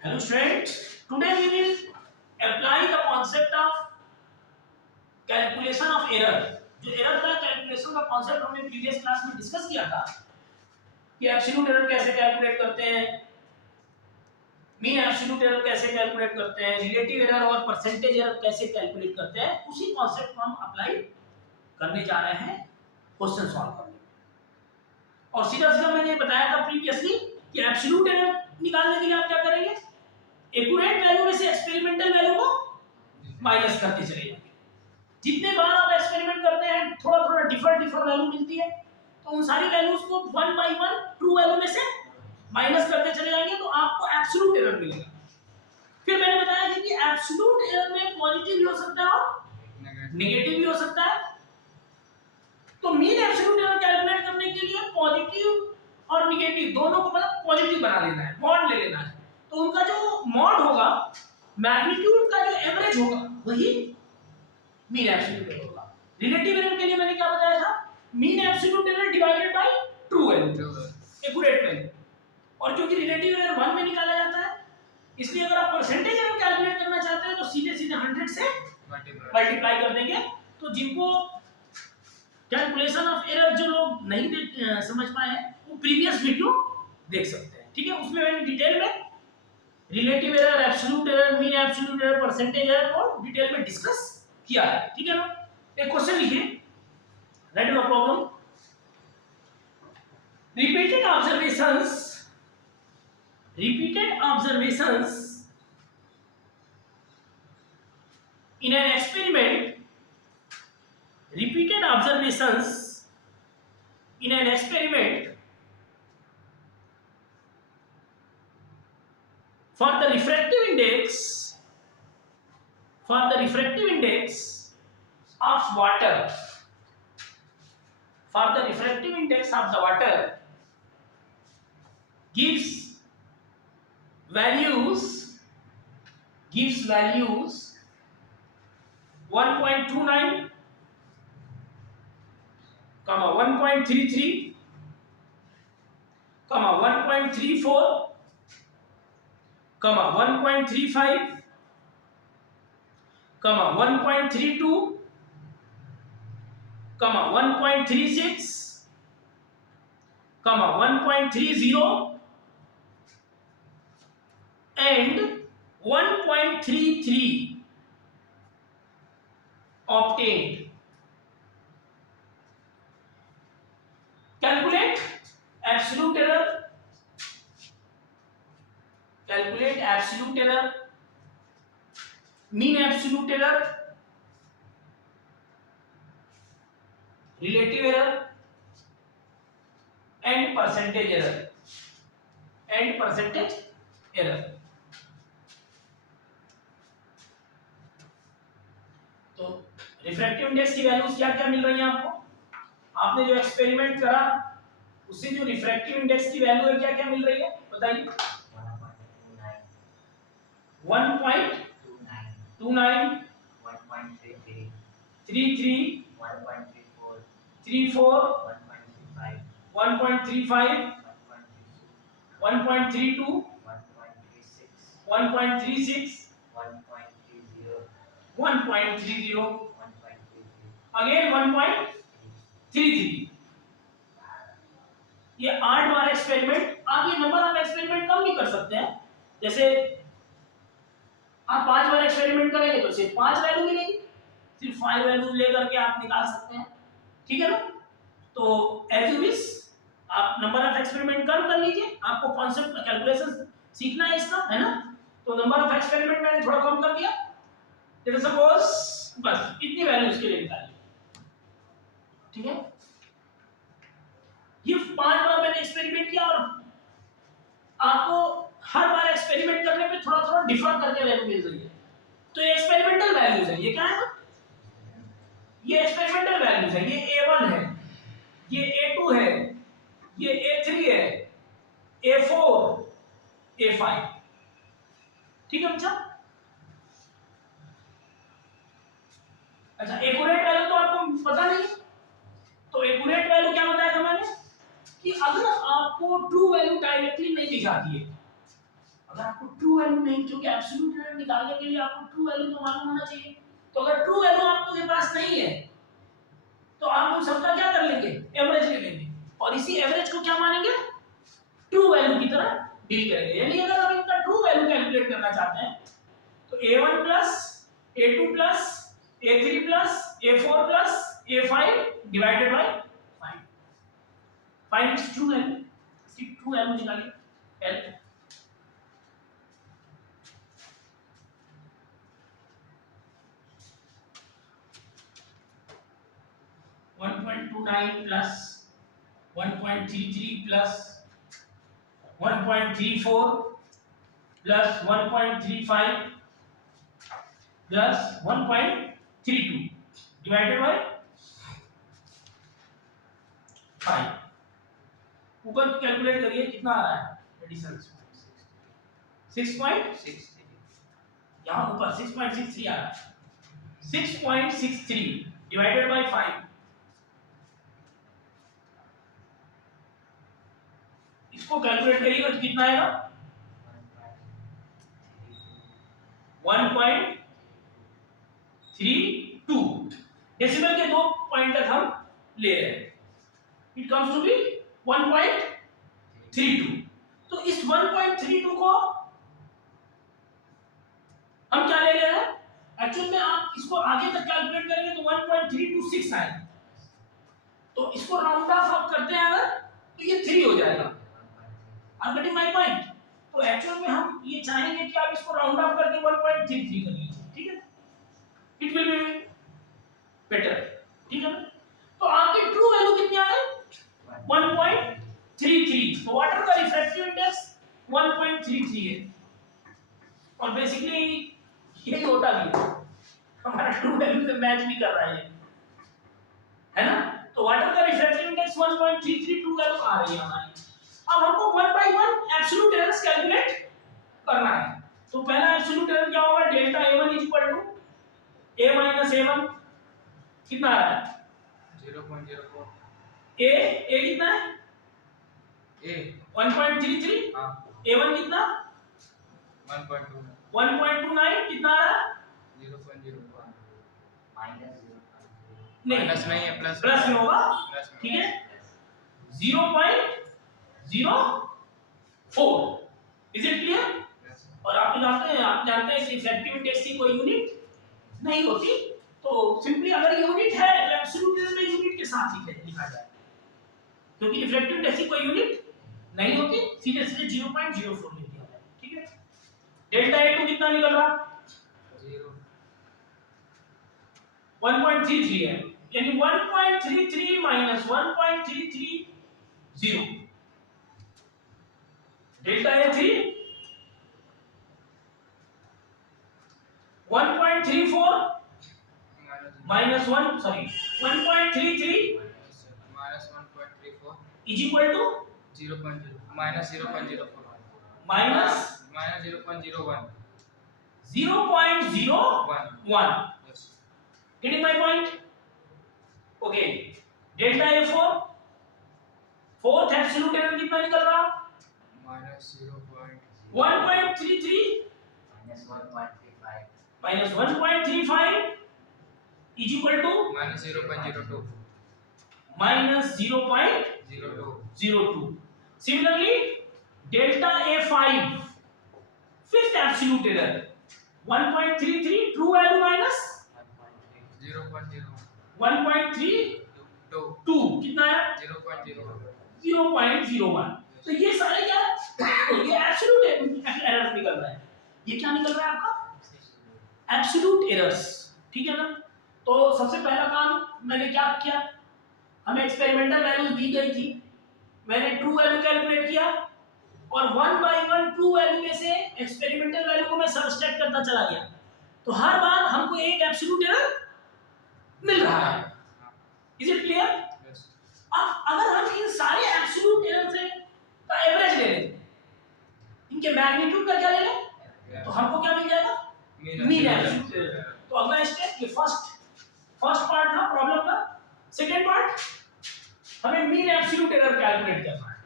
Hello students, today we will apply the concept of calculation of error. जो error का calculation का concept हमने previous class में discuss किया था कि एब्सोल्यूट एरर कैसे कैलकुलेट करते हैं, मीन एब्सोल्यूट एरर कैसे कैलकुलेट करते हैं, रिलेटिव एरर और परसेंटेज एरर कैसे कैलकुलेट करते हैं, उसी कॉन्सेप्ट को हम अप्लाई करने जा रहे हैं क्वेश्चन सॉल्व करने में। और सीधा सीधा मैंने बताया था प्रीवियसली कि एब्सोल्यूट एरर निकालने के लिए आप क्या करेंगे, एक्यूरेट वैल्यू में से एक्सपेरिमेंटल वैल्यू को माइनस करते चले जाएंगे। जितने बार आप एक्सपेरिमेंट करते हैं थोड़ा थोड़ा डिफरेंट वैल्यू मिलती है, तो उन सारी वैल्यूज को one by one true value में से माइनस करते चले जाएंगे तो आपको एब्सोल्यूट एरर मिलेगा। फिर मैंने बताया कि एब्सोल्यूट एरर में पॉजिटिव भी हो सकता है और नेगेटिव भी हो सकता है। तो मीन एब्सोल्यूट एरर कैलकुलेट करने के लिए पॉजिटिव और नेगेटिव दोनों को मतलब पॉजिटिव बना लेना है, मॉड ले लेना है। तो उनका जो मॉड होगा, मैग्नीट्यूड का जो एवरेज होगा, वही मीन एब्सोल्यूट एरर होगा। रिलेटिव एरर के लिए मैंने क्या बताया था, mean absolute error divided by true value, accurate value. और क्योंकि रिलेटिव एरर 1 में निकाला जाता है, इसलिए अगर आप परसेंटेज एरर कैलकुलेट करना चाहते हैं तो सीधे सीधे 100 से मल्टीप्लाई कर देंगे। तो जिनको कैलकुलेशन ऑफ एरर जो लोग नहीं समझ पाए हैं, वो प्रीवियस वीडियो देख सकते हैं, ठीक है। उसमें मैंने डिटेल में relative error, absolute error, mean absolute error, percentage error को डिटेल में डिस्कस किया है, ठीक है ना। एक क्वेश्चन लिखिए, right the problem. Repeated observations in an experiment, repeated observations in an experiment for the refractive index of water, gives values 1.29, 1.33, 1.34, 1.35, 1.32, 1.36, 1.30 and 1.33 obtained. Calculate absolute error, mean absolute error, relative error and percentage error. तो refractive index की values क्या क्या मिल रही हैं आपको, आपने जो experiment करा उससे जो रिफ्रैक्टिव इंडेक्स की वैल्यू है क्या क्या मिल रही है बताइए। 1.29, 1.33, 1.34, 1.35, 1.32, 1.36, 1.30, अगेन 1.33। ये 8 बार एक्सपेरिमेंट, आप ये नंबर ऑफ एक्सपेरिमेंट कम भी कर सकते हैं। जैसे आप 5 बार एक्सपेरिमेंट करेंगे तो सिर्फ 5 वैल्यू मिलेगी, सिर्फ 5 वैल्यूज लेकर के आप निकाल सकते हैं, ठीक है ना। तो एज यू विश, आप नंबर ऑफ एक्सपेरिमेंट कम कर लीजिए, आपको कॉन्सेप्ट कैलकुलेशन सीखना है इसका, है ना। तो नंबर ऑफ एक्सपेरिमेंट मैंने थोड़ा कम कर दिया, जैसे सपोज बस इतनी वैल्यूज के लिए निकालिए, ठीक है। ये 5 बार मैंने एक्सपेरिमेंट किया और आपको हर बार एक्सपेरिमेंट करने पे थोड़ा थोड़ा डिफर करके वैल्यू मिल रही है। तो ये एक्सपेरिमेंटल वैल्यूज है, ये क्या है, ये एक्सपेरिमेंटल वैल्यूज है। ये A1 है, ये A2 है, ये A3 है, A4, A5, ठीक है बच्चा। अच्छा, एक्यूरेट वैल्यू तो आपको पता नहीं, तो एक्यूरेट वैल्यू क्या बताया था मैंने कि अगर आपको ट्रू वैल्यू डायरेक्टली नहीं दिखाती है अगर आपको ट्रू वैल्यू नहीं, क्योंकि एब्सोल्यूट एरर निकालने के लिए आपको ट्रू वैल्यू तो मालूम होना चाहिए। तो अगर ट्रू वैल्यू आपके पास नहीं है तो आप उन सबका क्या कर लेंगे, एवरेज ले लेंगे, और इसी एवरेज को क्या मानेंगे, ट्रू वैल्यू की तरह डील करेंगे। यानी अगर आप इनका ट्रू वैल्यू कैलकुलेट करना चाहते हैं तो a1 plus a2 plus a3 plus a4 plus a5 divided by 5, find its true value. इसकी ट्रू वैल्यू निकालिए l 1.29 plus 1.33 plus 1.34 plus 1.35 plus 1.32 divided by 5। ऊपर कैलकुलेट करिए कितना आ रहा है एडिशन 6.63, यहाँ ऊपर 6.63 आ रहा है, 6.63 डिवाइडेड बाय 5। इसको कैलकुलेट करिएगा तो कितना आएगा, 1.32। डेसिमल के 2 पॉइंट तक हम ले रहे हैं, इट कम्स टू बी 1.32। तो इस 1.32 को हम क्या ले रहे हैं, एक्चुअल में आप इसको आगे तक कैलकुलेट करेंगे तो 1.326 आएगा। तो इसको राउंड ऑफ आप करते हैं अगर तो ये 3 हो जाएगा। आप गेटिंग माय पॉइंट? तो एक्चुअल में हम ये चाहेंगे कि आप इसको राउंड ऑफ करके 1.33 कर लीजिए, ठीक है, इट विल बी बेटर, ठीक है। तो आपकी ट्रू वैल्यू कितनी आ गई, 1.33। तो वाटर का रिफ्रैक्टिव इंडेक्स 1.33 है, और बेसिकली यही होता भी है, हमारा ट्रू वैल्यू से मैच भी कर रहा है ना। तो वाटर का रिफ्रैक्टिव इंडेक्स 1.33 ट्रू वैल्यू आ रही है हमारी। अब हमको 1 बाय 1 एब्सोल्यूट एरर्स कैलकुलेट करना है। तो पहला एब्सोल्यूट एरर क्या होगा, delta a1 a minus a1 कितना आ रहा है, 0.04। a कितना है, a 1.33, हां a1 कितना 1.2 1.29 कितना आ रहा है, 0.01 माइनस नहीं है, प्लस प्लस में होगा, प्लस में, ठीक है, 0.04। Is it clear? और आप जानते हैं कि इफेक्टिव इंडेक्स की कोई यूनिट नहीं होती, तो सिंपली अगर यूनिट है तो एब्सोल्यूट एरर में यूनिट के साथ ही लिखा जाए, क्योंकि इफेक्टिव इंडेक्स की कोई यूनिट नहीं होती, सीधे सीधे 0.04 लिख दिया जाए, ठीक है। डेल्टा a2 कितना निकल रहा, 1.33 है, यानी 1.33 minus 1.330, delta a3 1.34 minus 1.33 minus 1.34 is equal to 0.0 minus 0.04 minus 0.01 0.01। Yes Getting my point? Okay. Delta A4 fourth absolute error कितना निकल रहा, minus 1.33 minus 1.35 is equal to minus 0.02 minus 0.02। Similarly delta A5 fifth absolute error 1.33 true value minus 1.32 कितना है, 0.01। तो ये सारे क्या ये एब्सोल्यूट एरर निकल रहा है, ये क्या निकल रहा है आपका, एब्सोल्यूट एरर्स, ठीक है ना। तो सबसे पहला काम मैंने क्या किया, हमें एक्सपेरिमेंटल वैल्यूज दी गई थी, मैंने ट्रू वैल्यू कैलकुलेट किया, और 1 बाय 1 ट्रू वैल्यू में से एक्सपेरिमेंटल वैल्यू को मैं सबट्रैक्ट करता चला गया, तो हर बार हमको एक एब्सोल्यूट एरर मिल रहा है। Is it clear? अब अगर हम इन सारे एब्सोल्यूट एरर से का एवरेज ले लें, इनके मैग्नीट्यूड का क्या ले लें, तो हमको क्या मिल जाएगा, मीन एब्सोल्यूट एरर। तो अगला स्टेप, ये फर्स्ट पार्ट था प्रॉब्लम का। सेकंड पार्ट, हमें मीन एब्सोल्यूट एरर कैलकुलेट करना है।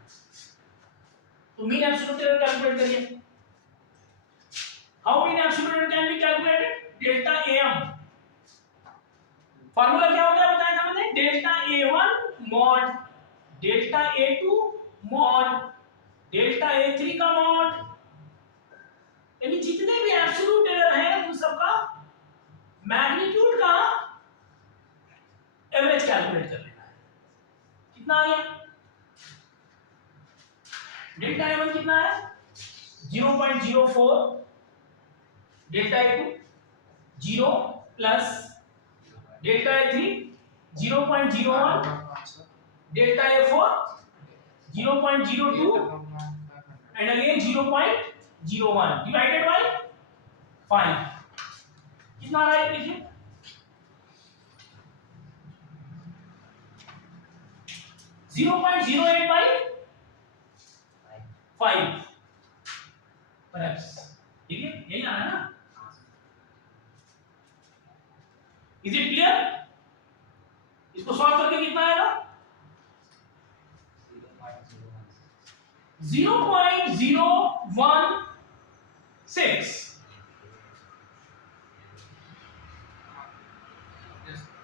तो मीन एब्सोल्यूट एरर कैलकुलेट करिए। How mean absolute error can be calculated? Delta AM, formula क्या होता है बताया था मैंने, delta A1 mod delta A2 mod delta A3 का मॉड, यानी जितने भी एब्सोल्यूट एरर है उन सब का मैग्नीट्यूड का एवरेज कैलकुलेट कर लेना है। कितना आ गया? डेल्टा A1 कितना है? 0.04, delta A2 0 plus delta A3 0.01, delta A4 0.02 and again 0.01 divided by 5, कितना आ रहा है देखिए, 0.08 by 5 perhaps, ठीक है, यही आ रहा है ना? Is it clear? इसको सॉल्व करके कितना आएगा? 0.016।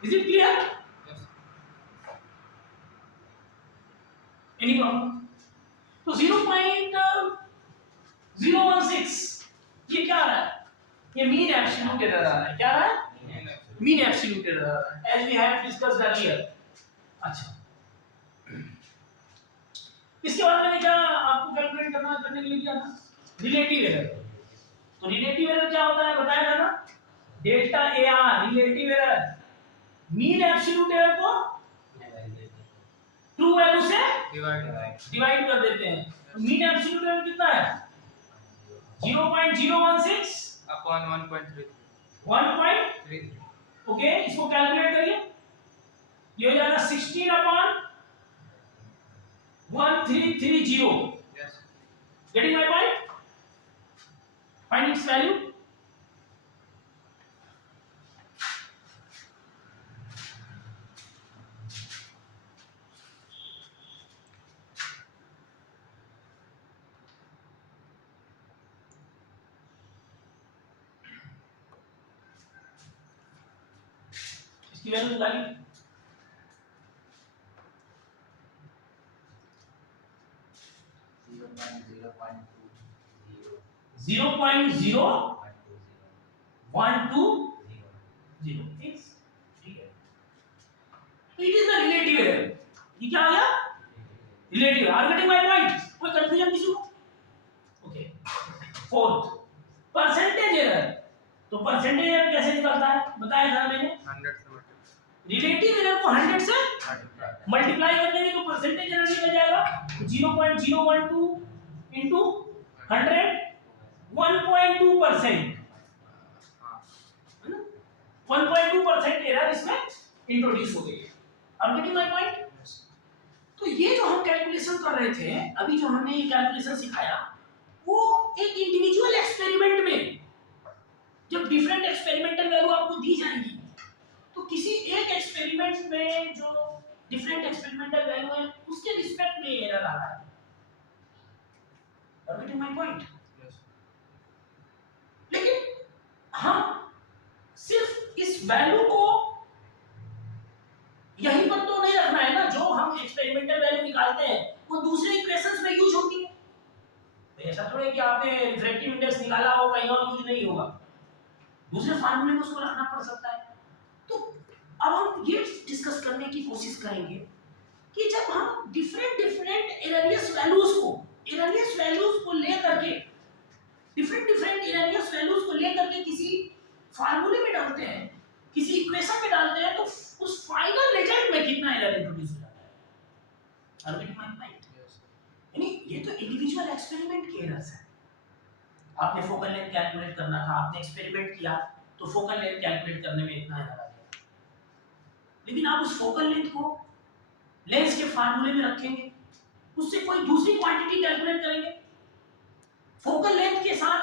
Is it clear? Any problem? तो 0.016 ये क्या आ रहा है? ये मीन एब्सोल्यूट एरर आ रहा है। क्या आ रहा है? मीन एब्सोल्यूट एरर आ रहा है, as we have discussed earlier। अच्छा, इसके बाद मैंने क्या आपको कैलकुलेट करने के लिए किया था? Relative error. तो रिलेटिव एरर क्या होता है बताया था ना? Delta AR relative error, mean absolute error को ट्रू वैल्यू से डिवाइड कर देते हैं। तो मीन एब्सोल्यूट एरर कितना है? 0.016 अपॉन 1.3। 1.3। ओके, इसको कैलकुलेट करिए, ये हो जाएगा 16 upon 1330। Yes, Getting my point? Find its value. इसकी वैल्यू निकालिए। 0.0120। ठीक है, it is the relative error. ये क्या आ गया? Relative. Are getting my point? कोई कंफ्यूजन किसी को? Okay, fourth, percentage error. तो परसेंटेज एरर कैसे निकलता है बताया था मैंने? 100 से रिलेटिव एरर को 100 से मल्टीप्लाई कर देंगे तो परसेंटेज एरर निकल जाएगा। 0.012 into 100 1.2%, है ना? 1.2% एरर इसमें इंट्रोड्यूस हो गई है। अब गेटिंग माय पॉइंट? तो ये जो हम कैलकुलेशन कर रहे थे, अभी जो हमने ये कैलकुलेशन सिखाया, वो एक इंडिविजुअल एक्सपेरिमेंट में जब डिफरेंट एक्सपेरिमेंटल वैल्यू आपको दी जाएंगी, तो किसी एक एक्सपेरिमेंट में जो डिफरेंट एक्सपेरिमेंटल वैल्यू है उसके रिस्पेक्ट में एरर आ रहा है। Are you getting my point? लेकिन हम सिर्फ इस वैल्यू को यहीं पर तो नहीं रखना है ना, जो हम एक्सपेरिमेंटल वैल्यू निकालते हैं वो दूसरे इक्वेशंस में यूज होती है। ऐसा थोड़ा है कि आपने रिफ्रैक्टिव इंडेक्स निकाला हो कहीं और यूज नहीं होगा, दूसरे फार्मूले में उसको रखना पड़ सकता है। तो अब हम ये डिस्कस करने की कोशिश करेंगे कि जब हम डिफरेंट एररियस वैल्यूज को लेकर के डिफरेंट एररियस वैल्यूज को लेकर के किसी फार्मूले में डालते हैं, किसी इक्वेशन में डालते हैं, तो उस फाइनल रिजल्ट में कितना एरर इंट्रोड्यूस हो जाता है। Are you getting my point? यानी ये तो इंडिविजुअल एक्सपेरिमेंट के एरर्स हैं। आपने फोकल लेंथ कैलकुलेट करना था, आपने एक्सपेरिमेंट किया तो फोकल लेंथ कैलकुलेट करने में इतना एरर आ गया, लेकिन आप उस फोकल लेंथ को लेंस के फार्मूले में रखेंगे, उससे कोई दूसरी क्वांटिटी कैलकुलेट करेंगे, फोकल लेंथ के साथ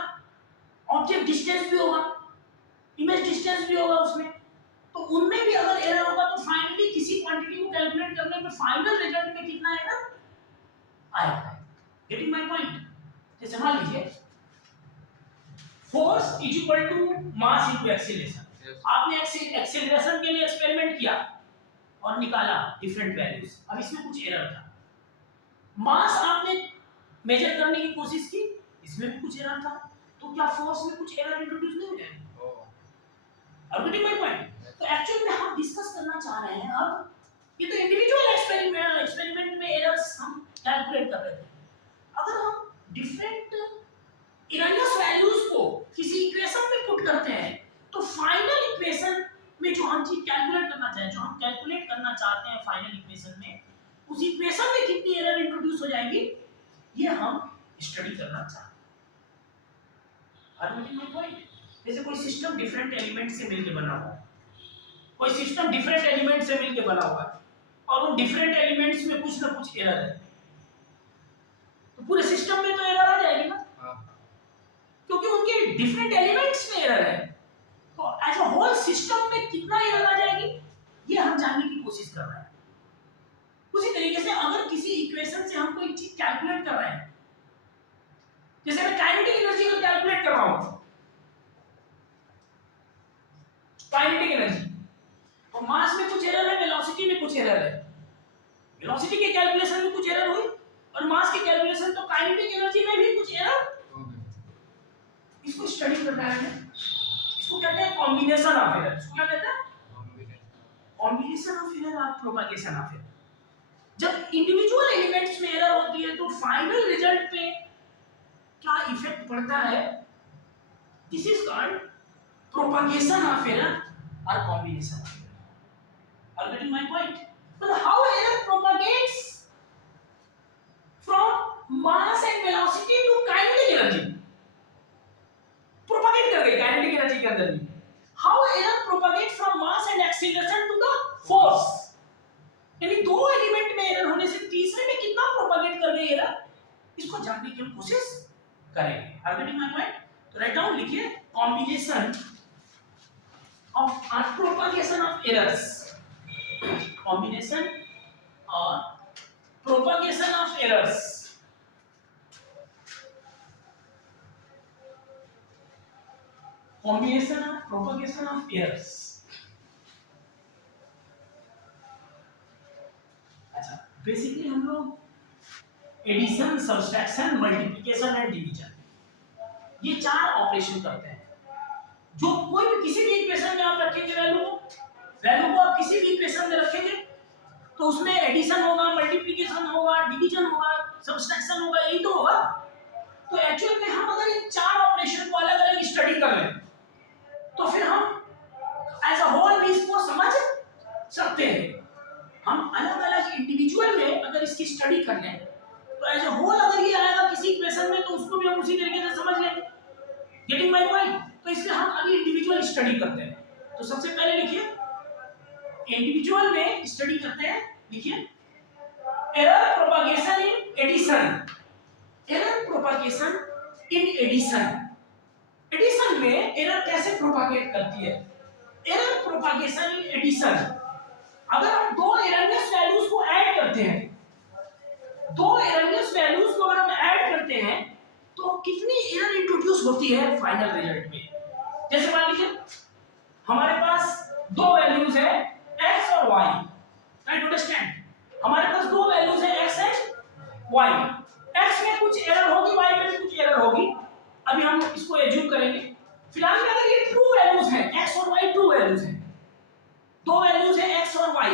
ऑब्जेक्ट डिस्टेंस भी होगा, इमेज डिस्टेंस भी होगा उसमें, तो उनमें भी अगर एरर होगा तो फाइनली किसी क्वांटिटी को कैलकुलेट करने में फाइनल रिजल्ट में कितना एरर आएगा। Getting my point? जैसे मान लीजिए force is equal to mass into acceleration. Yes. आपने एक्सीलरेशन के लिए एक्सपेरिमेंट किया और निकाला डिफरेंट वैल्यूज। अब इसमें कुछ एरर था। मास आपने मेजर करने की कोशिश की, इसमें भी कुछ एरर था। तो क्या फोर्स में कुछ एरर इंट्रोड्यूस नहीं हो जाएगा? Oh. और गेटिंग माय पॉइंट? तो एक्चुअली में हम डिस्कस करना चाह रहे हैं अब, ये तो इंडिविजुअल एक्सपेरिमेंट में एरर्स हम कैलकुलेट कर रहे थे। अगर हम डिफरेंट इरेनियस वैल्यूज को किसी इक्वेशन में पुट करते हैं तो फाइनल इक्वेशन में जो हम चीज कैलकुलेट करना चाहते हैं, जो हम कैलकुलेट करना चाहते हैं फाइनल इक्वेशन में, उस इक्वेशन में कितनी एरर इंट्रोड्यूस हो जाएगी, ये हम स्टडी करना चाहते हैं। Are you getting my point? जैसे कोई सिस्टम डिफरेंट एलिमेंट से मिलकर बना हुआ है, कोई सिस्टम डिफरेंट एलिमेंट से मिलकर बना हुआ है और उन डिफरेंट एलिमेंट्स में कुछ ना कुछ एरर है, तो पूरे सिस्टम में तो एरर आ जाएगी ना, क्योंकि उनके डिफरेंट एलिमेंट्स में एरर है। तो एज अ होल सिस्टम में कितना एरर आ जाएगी, ये हम जानने की कोशिश कर रहे हैं। उसी तरीके से अगर किसी इक्वेशन से हम कोई चीज कैलकुलेट कर रहे हैं, जैसे मैं काइनेटिक एनर्जी को कैलकुलेट कर रहा हूं, काइनेटिक एनर्जी, तो मास में कुछ एरर है, वेलोसिटी में कुछ एरर है। वेलोसिटी के कैलकुलेशन में कुछ एरर हुई और मास के कैलकुलेशन, तो काइनेटिक एनर्जी में भी कुछ एरर। इसको स्टडी करना है, इसको कहते हैं कॉम्बिनेशन ऑफ एरर। इसको क्या कहते हैं? कॉम्बिनेशन ऑफ एरर और प्रोपगेशन ऑफ एरर। जब इंडिविजुअल एलिमेंट्स में एरर होती है तो फाइनल रिजल्ट पे क्या इफेक्ट पड़ता है, this is called propagation of error और combination of error. Are getting my point? But how error propagates from mass and velocity to kinetic energy? Propagate कर गई kinetic energy के अंदर भी। How error propagates from mass and acceleration to the force? यानी दो element में error होने से तीसरे में कितना प्रोपगेट कर गई एरर, इसको जानने की हम कोशिश करेंगे। Are you getting my point? तो राइट डाउन लिखिए, कॉम्बिनेशन ऑफ और propagation of errors, combination or propagation of errors, combination or propagation of errors। अच्छा, बेसिकली हम लोग addition, subtraction, multiplication and division, ये चार ऑपरेशन करते हैं। जो कोई भी किसी भी इक्वेशन में आप रखेंगे वैल्यू को आप किसी भी इक्वेशन में रखेंगे तो उसमें एडिशन होगा, मल्टीप्लिकेशन होगा, डिवीजन होगा, सब्सट्रैक्शन होगा, यही तो होगा। तो एक्चुअल में हम अगर इन चार ऑपरेशन को अलग अलग स्टडी कर लें तो फिर हम एज अ होल भी इसको समझ सकते हैं। हम अलग अलग इंडिविजुअल में अगर इसकी स्टडी कर लें तो एज अ होल अगर ये आएगा किसी इक्वेशन में तो उसको भी हम उसी तरीके से समझ लेंगे। Getting my point? तो इसलिए हम अभी इंडिविजुअल स्टडी करते हैं। तो सबसे पहले लिखिए, इंडिविजुअल में स्टडी करते हैं, लिखिए error propagation in addition. Error propagation in addition, addition में एरर कैसे प्रोपगेट करती है? एरर प्रोपगेशन इन एडिशन, अगर हम दो एररनेस वैल्यूज को ऐड करते हैं, दो एररनेस वैल्यूज को अगर हम ऐड करते हैं तो कितनी एरर इंट्रोड्यूस होती है फाइनल रिजल्ट में। जैसे मान लीजिए हमारे पास दो वैल्यूज है x और y, राइट? अंडरस्टैंड, हमारे पास दो वैल्यूज है x एंड y, x में कुछ एरर होगी, y में भी कुछ एरर होगी। अभी हम इसको एज्यूम करेंगे। फिलहाल में अगर ये ट्रू वैल्यूज हैं, x और y ट्रू वैल्यूज हैं, दो वैल्यूज है x और y,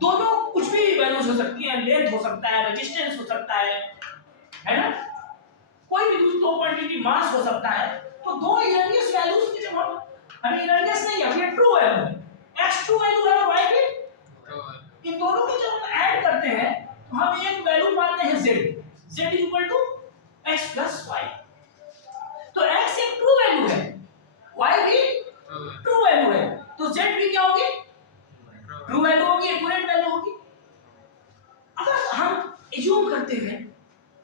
दोनों कुछ भी वैल्यूज हो सकती हैं, लेंथ हो सकता है, रेजिस्टेंस हो सकता है ना, कोई भी दूसरी दो क्वांटिटी, मास हो सकता है। तो दो इरेनियस वैल्यूज की जब हम, अभी इरेनियस नहीं है, ये ट्रू वैल्यू है, x ट्रू वैल्यू है और y भी, इन दोनों को जब हम ऐड करते हैं तो हम एक वैल्यू मानते हैं z, z equal to x plus y। तो x एक ट्रू वैल्यू है, y भी ट्रू वैल्यू है, तो z भी क्या होगी? ट्रू वैल्यू होगी, एक्यूरेट वैल्यू होगी। अगर हम एज्यूम करते हैं,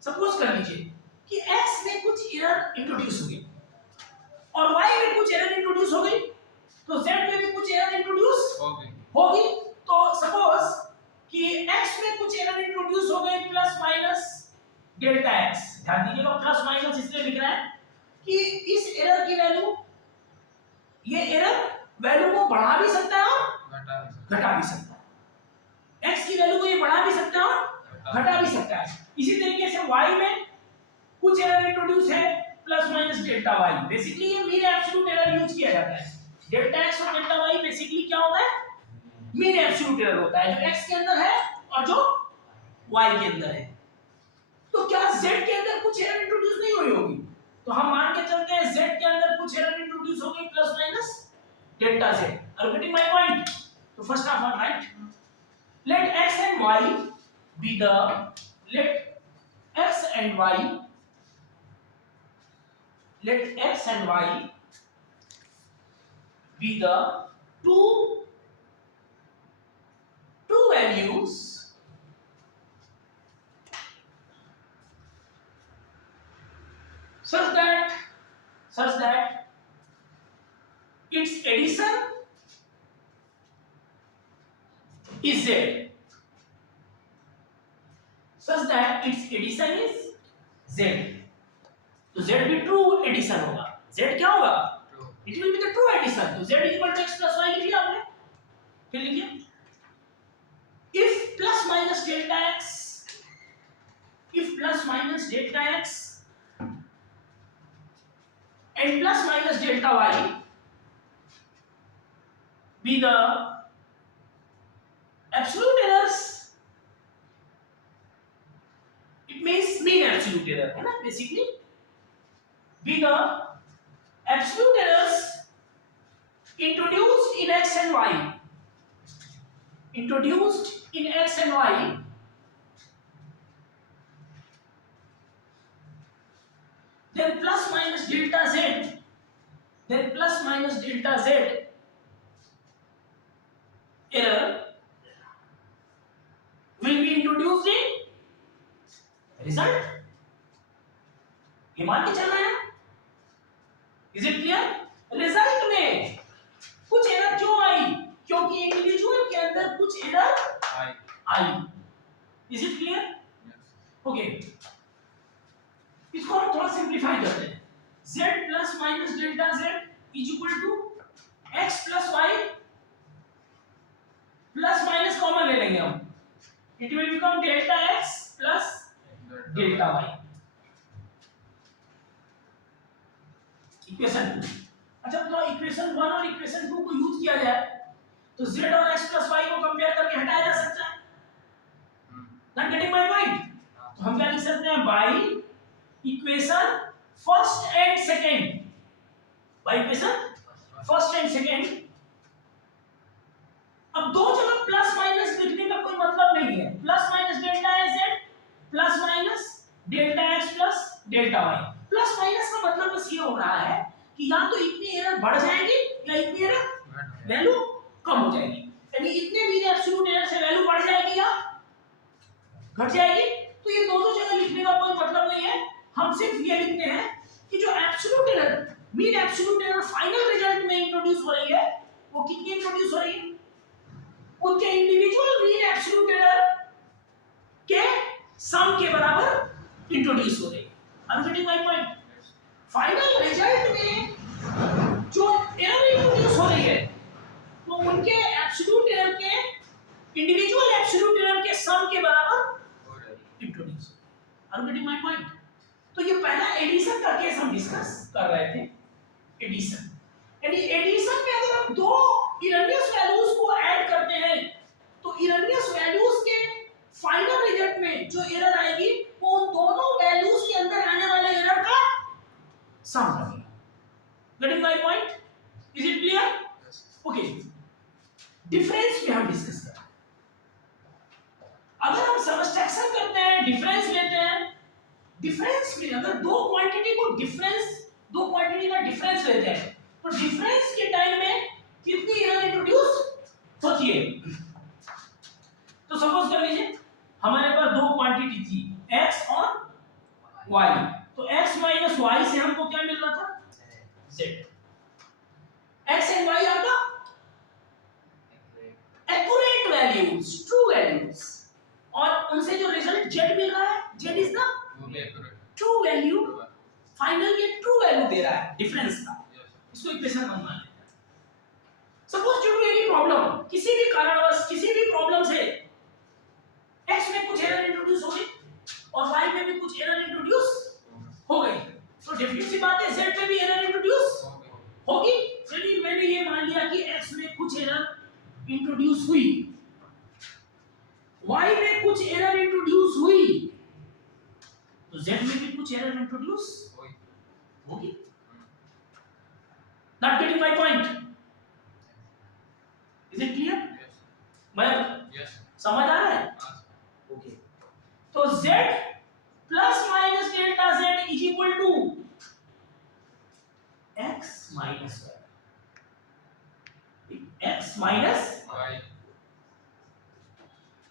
सपोज कर लीजिए कि x में कुछ एरर इंट्रोड्यूस हो गई और y में कुछ एरर इंट्रोड्यूस हो गई, तो z में भी कुछ एरर इंट्रोड्यूस होगी। तो सपोज कि x में कुछ एरर इंट्रोड्यूस हो गई प्लस माइनस डेल्टा x, ध्यान दीजिएगा प्लस माइनस इसलिए लिख रहा है कि इस एरर की वैल्यू, ये एरर वैल्यू को बढ़ा भी सकता है और घटा भी सकता है। x की वैल्यू को ये बढ़ा भी सकता है और घटा भी सकता है। इसी तरीके से y में कुछ एरर इंट्रोड्यूस है plus minus delta y। Basically ये मीन एब्सोल्यूट एरर यूज किया जाता है। डेल्टा x और डेल्टा y बेसिकली क्या होता है? मीन एब्सोल्यूट एरर होता है, जो x के अंदर है और जो y के अंदर है। तो क्या z के अंदर कुछ एरर इंट्रोड्यूस नहीं हुई होगी? तो हम मान के चलते हैं z के अंदर कुछ एरर इंट्रोड्यूस होगी plus minus delta z। Are you getting my point? तो first of all right, let x and y be the, let x and y, let x and y be the two values such that its addition is z, such that its addition is z। तो z भी true addition होगा। z क्या होगा? It will be the true addition. तो z equal to x plus y लिख लिया आपने। फिर लिखिए if plus minus delta x, if plus minus delta x and plus minus delta y be the absolute errors, it means mean absolute error है ना, basically be the absolute errors introduced in x and y, introduced in x and y, then plus minus delta z, then plus minus delta z error will be introduced in result। ये मान के चलना है। Is it clear? Result में कुछ error क्यों आई? क्योंकि individual के अंदर कुछ एरर आई। Is it clear? ओके, इसको हम थोड़ा सिंपलीफाई करते हैं। z plus minus delta z is equal to x plus y plus minus common ले लेंगे हम, it will become delta x plus delta y। Equation 2। अच्छा, तो इक्वेशन 1 और इक्वेशन 2 को यूज किया जाए तो z और x प्लस y को कंपेयर करके हटाया जा सकता है। Not getting my point? तो हम क्या लिख सकते हैं? By equation first and second, by equation first and second. अब दो जगह प्लस माइनस लिखने का कोई मतलब नहीं है। Plus minus delta z plus minus delta x plus delta y। Plus minus का मतलब बस ये हो रहा है कि या तो इतनी एरर बढ़ जाएगी या इतनी एरर वैल्यू कम हो जाएगी। यानी इतने भी एब्सोल्यूट एरर से वैल्यू बढ़ जाएगी या घट जाएगी। तो ये दोनों जगह लिखने का कोई मतलब नहीं है। हम सिर्फ ये लिखते हैं कि जो absolute error, mean absolute error final result में इंट्रोड्यूस हो रही है, वो कितनी इंट्रोड्यूस हो रही है? उनके इंडिविजुअल मीन एब्सोल्यूट एरर के सम के बराबर इंट्रोड्यूस हो रही है। Are you getting my point? Final result में जो एरर इंट्रोड्यूस हो रही है वो उनके एब्सोल्यूट एरर के, इंडिविजुअल एब्सोल्यूट एरर के सम के बराबर introduce. Are you getting my point? तो ये पहला एडिशन का केस हम डिस्कस कर रहे थे। एडिशन यानी एडिशन में अगर हम दो इरनियस वैल्यूज को ऐड करते हैं तो इरनियस वैल्यूज के फाइनल रिजल्ट में जो एरर आएगी वो उन दोनों वैल्यूज के अंदर आने वाले एरर का सम होगा। Getting my point? Is it clear? Okay, difference में हम डिस्कस कर रहे हैं। अगर हम सबट्रैक्शन करते हैं, डिफरेंस लेते हैं, डिफरेंस में अगर दो क्वांटिटी का डिफरेंस लेते हैं तो डिफरेंस के टाइम में कितनी एरर इंट्रोड्यूस होती है? तो सपोज कर लीजिए हमारे पास दो क्वांटिटी थी x और y, तो x माइनस y से हमको क्या मिल रहा था? z। x and y are the accurate values, true values, और उनसे जो रिजल्ट z मिल रहा है, z is the true value. Final ये ट्रू वैल्यू दे रहा है डिफरेंस का, Yes. इसको इक्वेशन 1 मान लेते हैं। Suppose due to any problem, किसी भी कारणवश किसी भी प्रॉब्लम से x में कुछ एरर इंट्रोड्यूस हो गई और y में भी कुछ एरर इंट्रोड्यूस हो गई, तो डेफिनेट सी बात है z में भी एरर इंट्रोड्यूस होगी। चलिए मैंने ये मान लिया कि x में कुछ एरर इंट्रोड्यूस हुई, y में कुछ एरर इंट्रोड्यूस हुई, तो z में भी कुछ एरर इंट्रोड्यूस होगी। Not getting my point? Is it clear? Yes. मैं Yes. समझ आ रहा है? ओके, तो z plus minus delta z is equal to x minus y, x minus Y.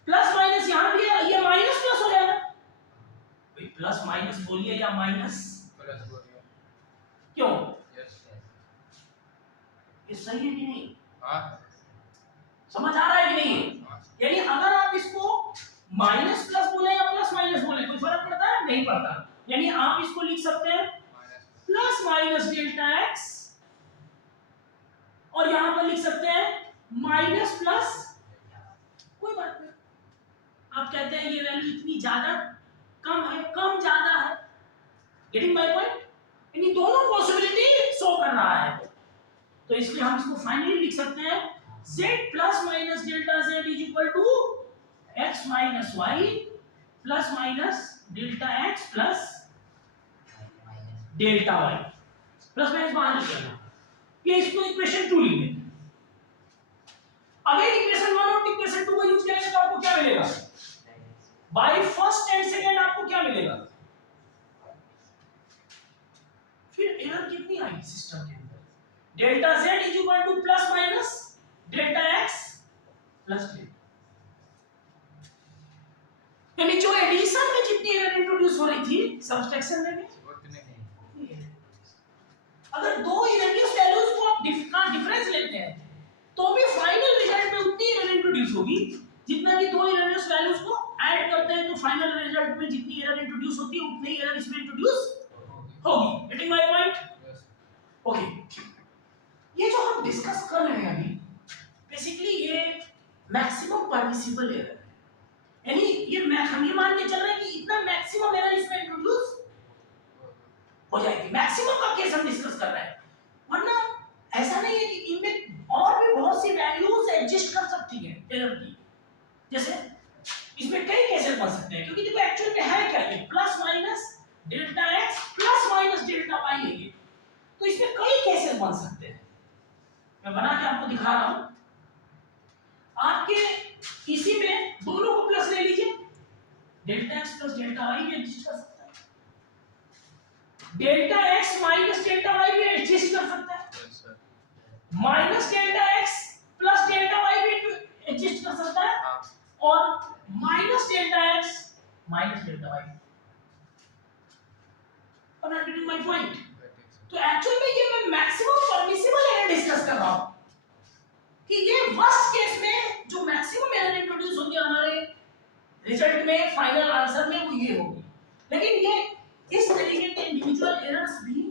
Plus minus यहां भी है, ये माइनस प्लस हो जाएगा भाई, प्लस माइनस बोलिए या माइनस, Plus बोलिए. क्यों? Yes. ये सही है कि नहीं? हाँ. समझ आ रहा है कि नहीं? हाँ. यानी अगर आप इसको माइनस प्लस बोले या प्लस माइनस बोले कोई फर्क पड़ता है? नहीं पड़ता। यानी आप इसको लिख सकते हैं Minus. Plus minus delta x, और यहां पर लिख सकते हैं माइनस प्लस, कोई बात नहीं। आप कहते हैं ये वैल्यू इतनी ज्यादा कम है, कम ज्यादा है, गेटिंग माय पॉइंट? यानी दोनों पॉसिबिलिटी शो कर रहा है, तो इसलिए हम इसको फाइनली लिख सकते हैं z plus minus delta z is equal to x minus y plus minus delta x plus delta y, plus minus बाहर निकलना, ये इसको इक्वेशन 2 लिखेंगे। अगर इक्वेशन 1 और इक्वेशन 2 को यूज करेंगे तो आपको क्या मिलेगा? बाय फर्स्ट एंड सेकंड आपको क्या मिलेगा? फिर एरर कितनी आएगी सिस्टम के अंदर? Delta z is equal two plus minus delta x plus delta, यानी जो एडिशन में जितनी एरर इंट्रोड्यूस हो रही थी सब्सट्रैक्शन में भी उतने. अगर दो इरेडियस वैल्यूज को आप डिफरेंस लेते हैं तो भी फाइनल रिजल्ट में उतनी एरर इंट्रोड्यूस होगी जितना कि दो इरेडियस वैल्यूज को ऐड करते हैं, तो फाइनल रिजल्ट में जितनी एरर इंट्रोड्यूस होती है उतनी एरर इसमें इंट्रोड्यूस होगी। Getting my point? Yes. Okay, ये जो हम डिस्कस कर रहे हैं अभी बेसिकली ये मैक्सिमम परमिसिबल एरर है, यानी हम ये मान के चल रहे हैं कि इतना मैक्सिमम एरर इसमें इंट्रोड्यूस हो जाएगी। मैक्सिमम का केस हम डिस्कस कर रहे हैं, वरना ऐसा नहीं है कि इनमें और भी बहुत सी वैल्यूज एडजस्ट कर सकती हैं एरर की, जैसे इसमें कई केसेस बन सकते हैं, क्योंकि देखो एक्चुअल में है क्या, ये plus minus delta x plus minus delta y है ये, तो इसमें कई केसेस बन सकते हैं। मैं बना के आपको दिखा रहा हूं, आपके इसी में दोनों को प्लस ले लीजिए, delta x plus delta y भी एडजस्ट कर सकता है, delta x minus delta y भी एडजस्ट कर सकता है, Yes, sir. Minus delta x plus delta y भी एडजस्ट कर सकता है, हाँ. और minus delta x minus delta y। और नॉट गेटिंग माय पॉइंट? तो एक्चुअल में ये मैं मैक्सिमम परमिसिबल एरर डिस्कस कर रहा हूं कि ये वर्स्ट केस में जो मैक्सिमम एरर इंट्रोड्यूस होंगे हमारे रिजल्ट में, फाइनल आंसर में, वो ये होगी। लेकिन ये इस तरीके के इंडिविजुअल एरर्स भी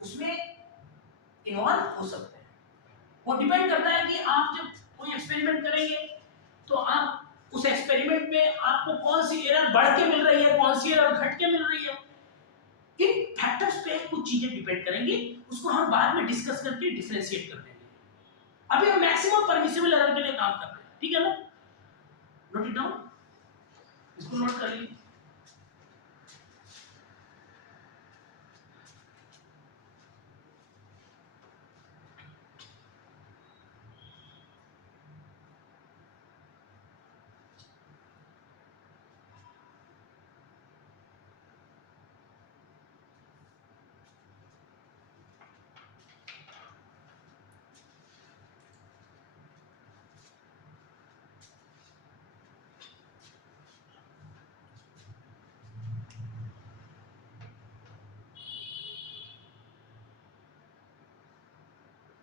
उसमें इन्वॉल्व हो सकते हैं। वो डिपेंड करता है कि आप जब कोई एक्सपेरिमेंट करेंगे तो आप उस एक्सपेरिमेंट में आपको कौन सी एरर बढ़ के मिल रही है, कौन सी एरर घट के मिल रही है, इन फैक्टर्स पे कुछ चीजें डिपेंड करेंगी, उसको हम बाद में डिस्कस करके डिफरेंशिएट कर देंगे। अभी हम मैक्सिमम परमिसिबल एरर के लिए काम कर रहे हैं, ठीक है ना? नोट इट डाउन, इसको नोट कर लीजिए।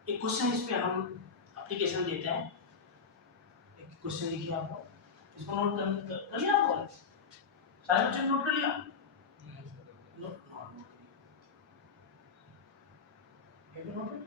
एक क्वेश्चन इस पे हम एप्लीकेशन देते हैं, एक क्वेश्चन लिखिए आपको, इसको नोट कर लिया आपको? सारे बच्चों ने नोट कर लिया? नोट करिए। Have you noted?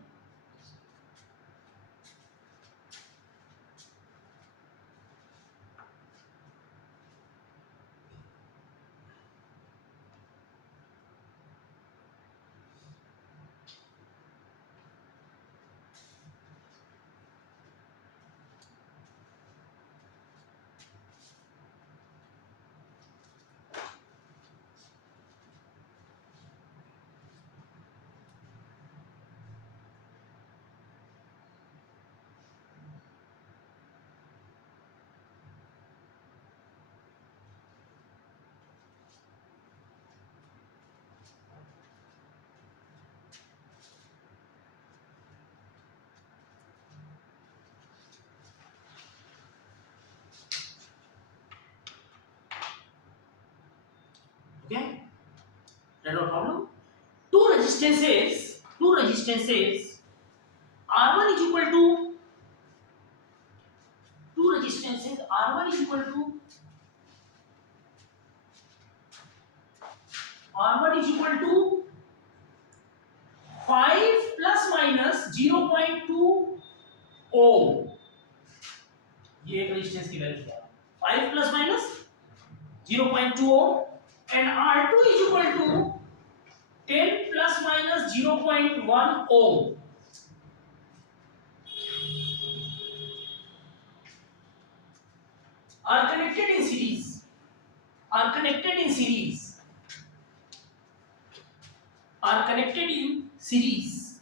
Okay, that's no problem. Two resistances R1 is equal to R1 is equal to 5 plus minus 0.2 ओम, ये एक रेजिस्टेंस की वैल्यू है 5 plus minus 0.2 Om and R2 is equal to 10 plus minus 0.1 ohm. Are connected in series. Are connected in series. Are connected in series.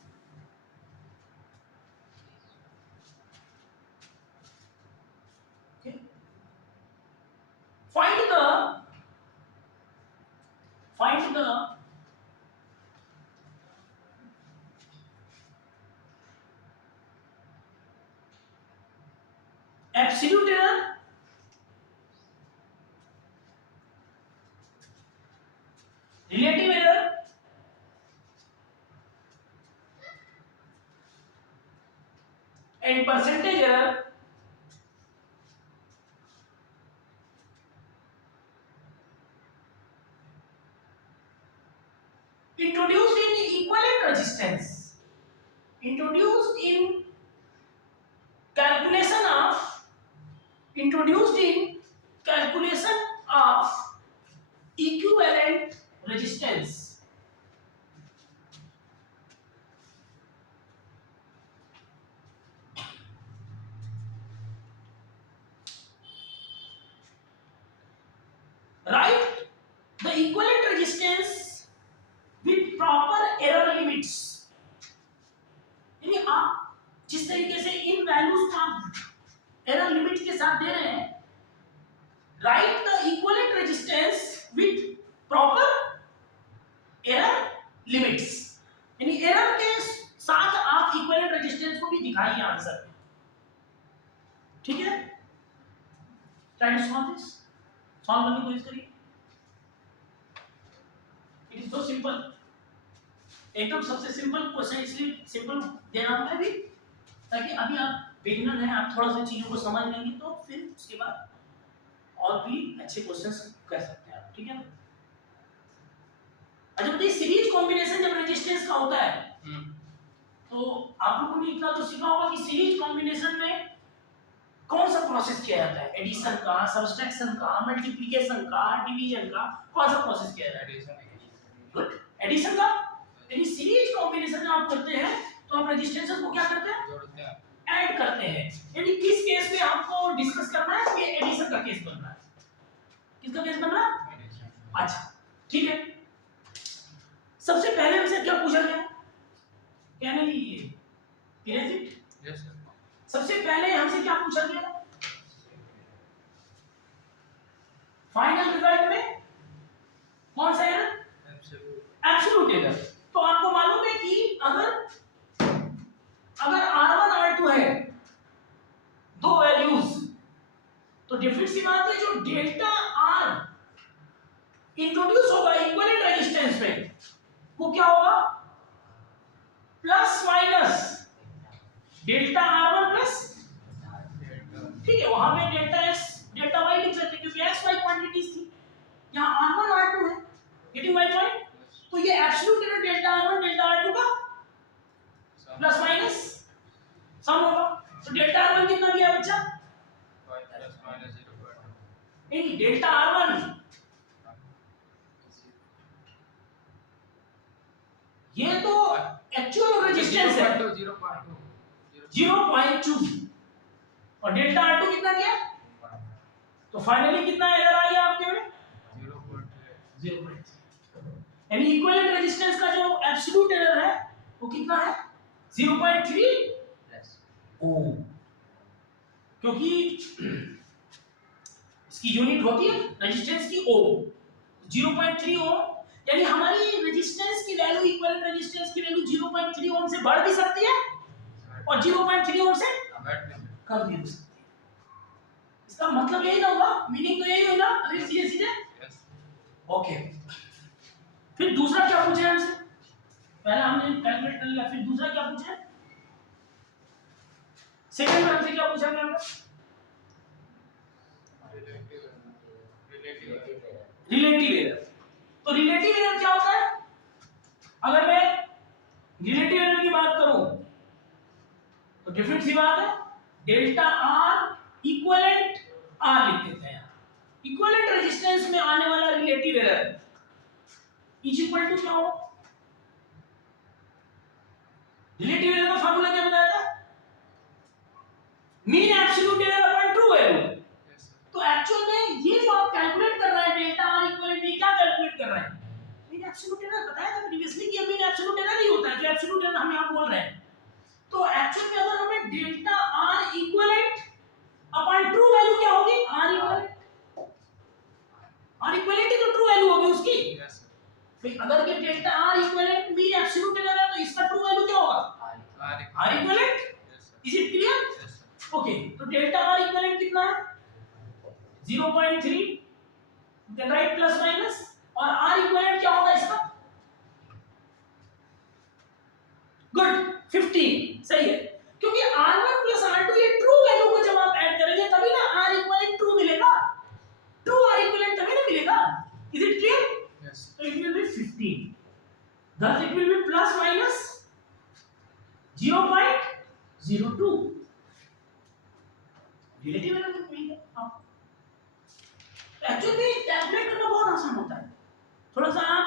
Okay. Find the absolute error, relative error, and percentage error introduced in equivalent resistance, introduced in calculation of equivalent resistance. Write the equivalent resistance with proper error limits. यानी आप जिस तरीके से इन values को आप error limit के साथ दे रहे हैं, right the equivalent resistance with proper error limits, यानी एरर के साथ आप इक्विवेलेंट रेजिस्टेंस को भी दिखाइए आंसर में. ठीक है, try to solve this, solve करने की कोशिश करिए. इट इज सो सिंपल, एकदम सबसे सिंपल क्वेश्चन, इसलिए सिंपल दे रहा हूं मैं भी, ताकि अभी आप बिगिनर हैं, आप थोड़ा सा चीजों को समझ लेंगे तो फिर उसके बाद और भी अच्छे क्वेश्चंस कर सकते हैं आप. ठीक है ना. अच्छा बताइए, सीरीज कॉम्बिनेशन जब रेजिस्टेंस का होता है तो आप लोगों ने इतना तो सीखा होगा कि सीरीज कॉम्बिनेशन में कौन सा प्रोसेस किया जाता है, एडिशन का, सब्सट्रैक्शन का, मल्टीप्लिकेशन का, डिवीजन का, कौन सा प्रोसेस किया जाता है? गुड, एडिशन का. यानी सीरीज कॉम्बिनेशन आप करते हैं तो आप रेजिस्टेंसेस को क्या करते हैं, जोड़ते हैं, ऐड करते हैं. यानी किस केस में आपको डिस्कस करना है, ये एडिशन का केस बन रहा है. किसका केस बन रहा है? अच्छा ठीक है. सबसे पहले हमसे क्या पूछा गया, क्या नहीं ये इरेज इट. Yes sir. सबसे पहले हमसे क्या पूछा गया, फाइनल रिजल्ट में कौन सा एरर, एब्सोल्यूट एरर. तो आपको मालूम है कि अगर R1 R2 है, दो वैल्यूज, तो डिफरेंट सी बात है, जो डेल्टा R इंट्रोड्यूस होगा इक्विवेलेंट रेजिस्टेंस में, वो क्या होगा, plus minus delta R1 plus, ठीक है, वहां पे डेल्टा x डेल्टा y लिख सकते हैं क्योंकि x y क्वांटिटीज थी. यहां R1 R2 है, गेटिंग माय पॉइंट. तो ये absolute error delta R1 delta R2 का नहीं, डेल्टा R1 ये तो एक्चुअल रेजिस्टेंस है 0.2 और डेल्टा R2 कितना दिया, तो फाइनली कितना एरर आ गया आपके में 0.3, यानी इक्विवेलेंट रेजिस्टेंस का जो एब्सोल्यूट एरर है वो कितना है 0.3 ओम, क्योंकि इसकी यूनिट होती है रेजिस्टेंस की ओम, 0.3 ओम, यानी हमारी रेजिस्टेंस की वैल्यू इक्विवेलेंट रेजिस्टेंस की वैल्यू 0.3 ओम से बढ़ भी सकती है और 0.3 ओम से कम भी हो सकती है। इसका मतलब यही ना हुआ, मीनिंग तो यही हुई ना, अरे सीधे सीधे ओके। फिर दूसरा क्या पूछा हमसे, पहला हमने कैलकुलेट कर लिया, फिर दूसरा क्या पूछा, सेकंड में हमसे क्या पूछा गया, रिलेटिव एरर। तो रिलेटिव एरर क्या होता है, अगर मैं रिलेटिव एरर की बात करूं तो डिफरेंट सी बात है, डेल्टा आर इक्विवेलेंट आर लिख देते हैं, इक्विवेलेंट रेजिस्टेंस में आने वाला relative error is equal to क्या हो, रिलेटिव एरर का फार्मूला क्या बताया था, mean absolute error upon true value. तो एक्चुअल में ये जो आप कैलकुलेट कर रहे हैं डेल्टा आर इक्विवेलेंट, ये क्या कैलकुलेट कर रहे हैं, मीन एब्सोल्यूट एरर बताया था प्रीवियसली कि मीन एब्सोल्यूट एरर ही होता है जो एब्सोल्यूट एरर हम यहां बोल रहे हैं। तो एक्चुअल में अगर हमें delta R equivalent upon true value क्या होगी, आर इक्विवेलेंट ही तो ट्रू वैल्यू होगी उसकी। फिर अगर ये delta R equivalent mean absolute error है तो इसका ट्रू वैल्यू क्या होगा, R equivalent. Is it clear, okay. तो डेल्टा आर इक्विवेलेंट कितना है 0.3, you can write plus minus, और आर इक्विवेलेंट क्या होगा इसका, गुड 15, सही है, क्योंकि R1 प्लस R2 ये ट्रू वैल्यू को जब आप ऐड करेंगे तभी ना R इक्विवेलेंट ट्रू मिलेगा, ट्रू R इक्विवेलेंट तभी ना मिलेगा। Is it clear, so it will be 15, thus it will be plus minus 0.02, relative error मिल गया। एक्चुअली कैलकुलेट करना बहुत आसान होता है, थोड़ा सा आप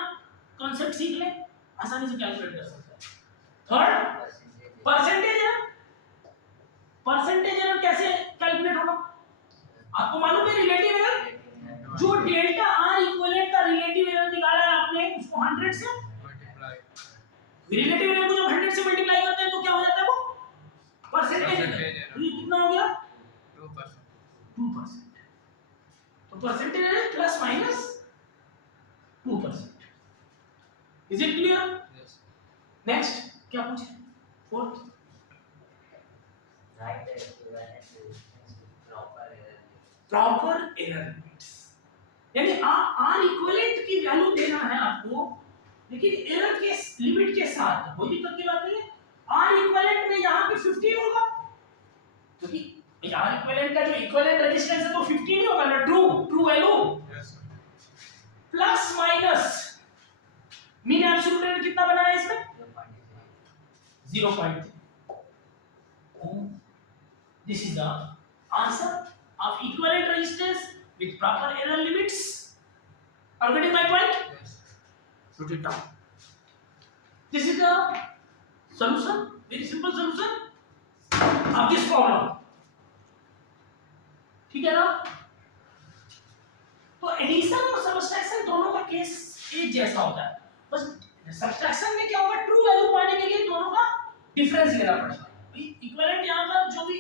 कांसेप्ट सीख लें आसानी से कैलकुलेट कर सकते हैं। Third percentage error, percentage error कैसे कैलकुलेट होगा, आपको मालूम है रिलेटिव एरर, जो डेल्टा आर इक्विवेलेंट का रिलेटिव एरर निकाला है आपने उसको 100 से रिलेटिव एरर को जब 100 से मल्टीप्लाई करते हैं तो क्या हो जाता है वो परसेंटेज एरर, ये कितना हो गया 2%। तो percentage error plus minus 2%। Is it clear, next क्या पूछे, फोर्थ प्रॉपर एरर लिमिट्स, यानी आर इक्विवेलेंट की वैल्यू देना है आपको, लेकिन एरर के लिमिट के साथ, कोई दिक्कत की बात नहीं है। आर इक्विवेलेंट में यहां पे 15 होगा, क्योंकि आर इक्विवेलेंट का जो इक्विवेलेंट रेजिस्टेंस है तो 15 ही होगा ना, true value plus minus mean absolute error कितना बना है इसमें 0.3। This is the answer of equivalent resistance with proper error limits. Are you getting my point? Put it down. This is the solution, very simple solution of this problem. ठीक है ना, तो addition और subtraction दोनों का case एक जैसा होता है, बस सबट्रैक्शन में क्या होगा, ट्रू वैल्यू पाने के लिए दोनों का डिफरेंस लेना पड़ेगा। इक्विवेलेंट यहां पर जो भी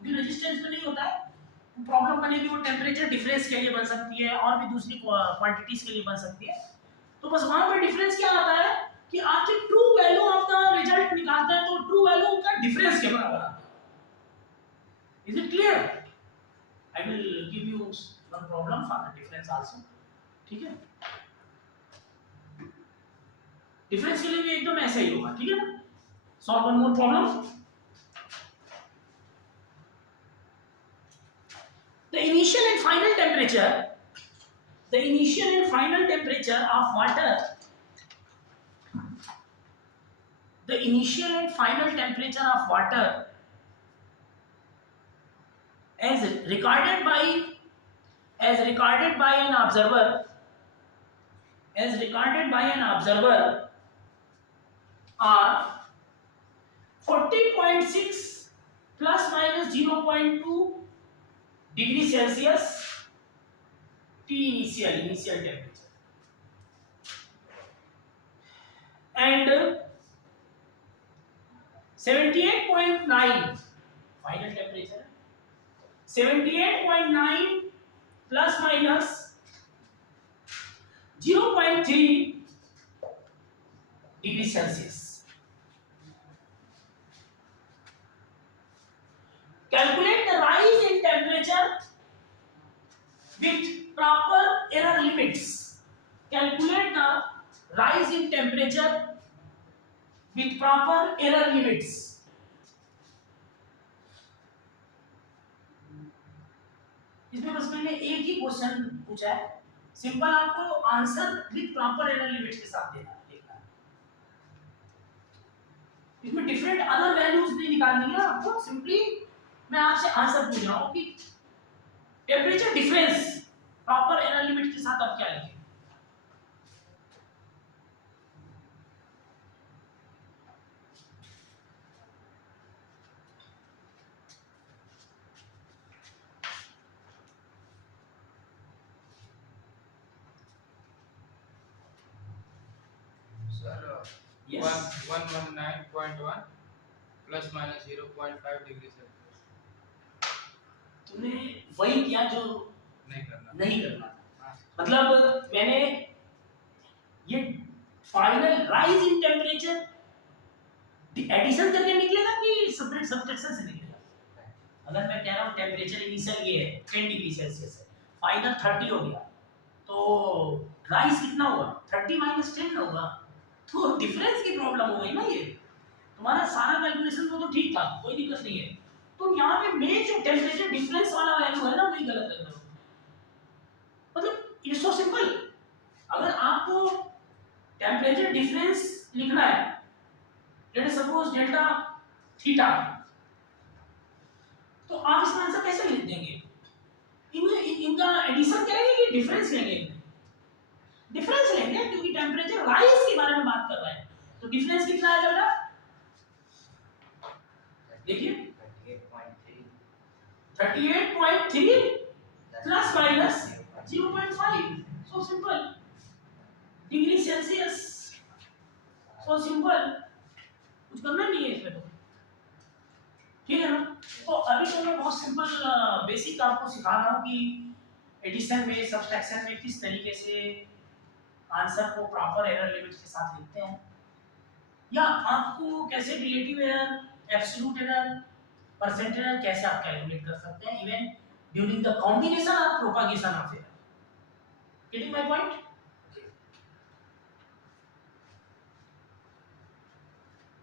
रेजिस्टेंस में नहीं होता है, प्रॉब्लम बनेगी वो टेम्परेचर डिफरेंस के लिए बन सकती है और भी दूसरी क्वांटिटीज के लिए बन सकती है। तो बस वहां पे डिफरेंस क्या आता है कि आपकी true value of the result निकालता है तो ट्रू वैल्यू का डिफरेंस के बराबर आता है। Is it clear, I will give you one problem for the difference also, ठीक है, डिफरेंस के लिए भी एकदम ऐसा ही होगा, ठीक है ना। Solve one more problem. The initial and final temperature of water, the initial and final temperature of water as recorded by as recorded by an observer are 40.6 plus minus 0.2 degree Celsius T initial temperature, and 78.9 final temperature, 78.9 plus minus 0.3 degree Celsius. Calculate the rise in temperature with proper error limits. Calculate the rise in temperature with proper error limits. इसमें बस मैंने एक ही question पूछा है, simple आपको answer with proper error limits के साथ देना है। इसमें डिफरेंट अदर वैल्यूज नहीं निकालनी है आपको, सिंपली मैं आपसे आंसर पूछ रहा हूं कि temperature difference proper error limit के साथ आप क्या लिखेंगे। Sir, 119.1 plus minus 0.5 degree Celsius. तुमने वही किया जो नहीं करना था। मतलब मैंने ये final rise in temperature addition करके निकलेगा कि सेपरेट सब्ट्रैक्शन से निकलेगा। अगर मैं कह रहा हूँ टेम्परेचर इनिशियल ये है 10 डिग्री सेल्सियस है, फाइनल 30 हो गया, तो राइज कितना होगा 30 माइनस 10 होगा, तो डिफरेंस की प्रॉब्लम हो गई ना। ये तुम्हारा सारा कैलकुलेशन तो ठीक था, कोई दिक्कत नहीं है, तो यहाँ पे मेन जो टेम्परेचर डिफरेंस वाला वैल्यू है ना वही गलत है। मतलब इट्स सो सिंपल। अगर आपको टेम्परेचर डिफरेंस लिखना है, let us suppose delta theta, तो आप इसका आंसर कैसे लिख देंगे? इनका एडिशन करेंगे कि डिफरेंस लेंगे? डिफरेंस लेंगे, क्योंकि टेम्परेचर राइज के बारे में बात कर रहे हैं। तो डिफरेंस कितना है बेटा? देखिए 38.3 plus minus 0.5, so simple, degree Celsius, so simple, कुछ करना नहीं है इसमें तो, ठीक है ना। तो अभी तो मैं बहुत सिंपल बेसिक आपको सिखा रहा हूँ कि एडिशन में सब्ट्रैक्शन में किस तरीके से आंसर को प्रॉपर एरर लिमिट के साथ लिखते हैं, या आपको कैसे relative error, absolute error, percent error कैसे आप कैलकुलेट कर सकते हैं इवन ड्यूरिंग द कॉम्बिनेशन और propagation of error. Getting my point?